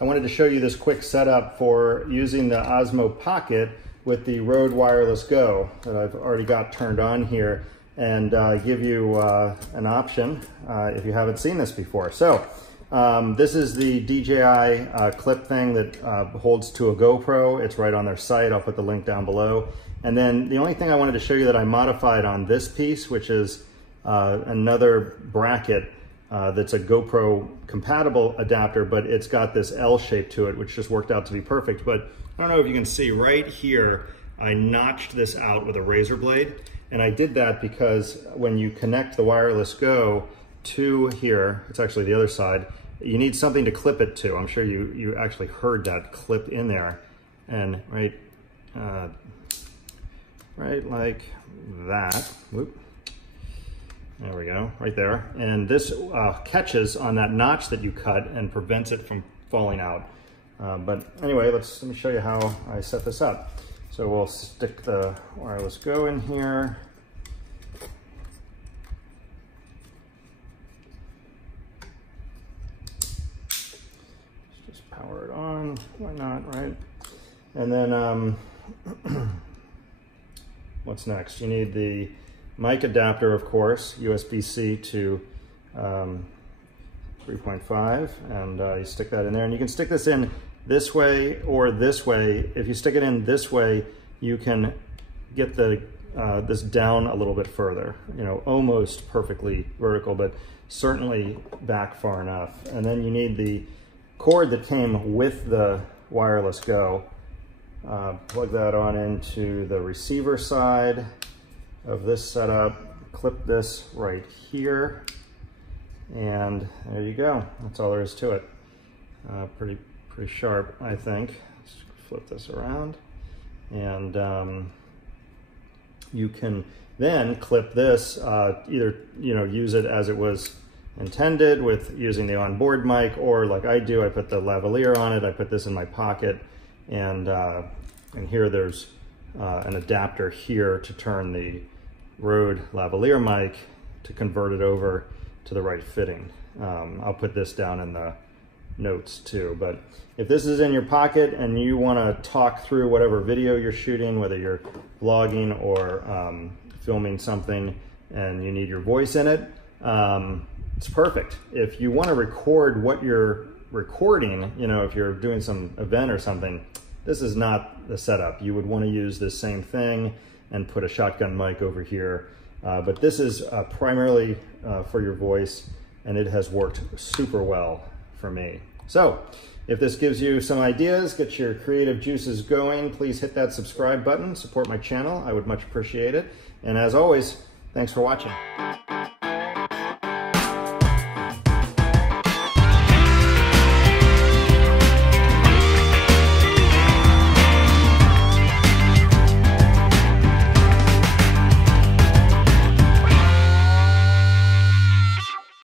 I wanted to show you this quick setup for using the Osmo Pocket with the Rode Wireless Go that I've already got turned on here, and give you an option if you haven't seen this before. So this is the DJI clip thing that holds to a GoPro. It's right on their site. I'll put the link down below. And then the only thing I wanted to show you that I modified on this piece, which is another bracket that's a GoPro compatible adapter, but it's got this L shape to it, which just worked out to be perfect. But I don't know if you can see right here, I notched this out with a razor blade. And I did that because when you connect the Wireless Go to here, it's actually the other side, you need something to clip it to. I'm sure you actually heard that clip in there. And right like that. Whoop. There we go, right there. And this catches on that notch that you cut and prevents it from falling out. But anyway, let me show you how I set this up. So we'll stick the Wireless Go in here. Just power it on, why not, right? And then what's next? You need the mic adapter, of course, USB-C to 3.5, and you stick that in there. And you can stick this in this way or this way. If you stick it in this way, you can get the this down a little bit further, you know, almost perfectly vertical, but certainly back far enough. And then you need the cord that came with the Wireless Go. Plug that on into the receiver side of this setup, clip this right here, and there you go. That's all there is to it. Pretty sharp, I think. Let's flip this around, and you can then clip this, either use it as it was intended with using the onboard mic, or like I do, I put the lavalier on it. I put this in my pocket, and here there's an adapter here to turn the Rode lavalier mic to convert it over to the right fitting. I'll put this down in the notes too, but if this is in your pocket and you want to talk through whatever video you're shooting, whether you're vlogging or filming something and you need your voice in it, it's perfect. If you want to record what you're recording, if you're doing some event or something, this is not the setup. You would want to use this same thing and put a shotgun mic over here. But this is primarily for your voice, and it has worked super well for me. So if this gives you some ideas, get your creative juices going, please hit that subscribe button, support my channel. I would much appreciate it. And as always, thanks for watching.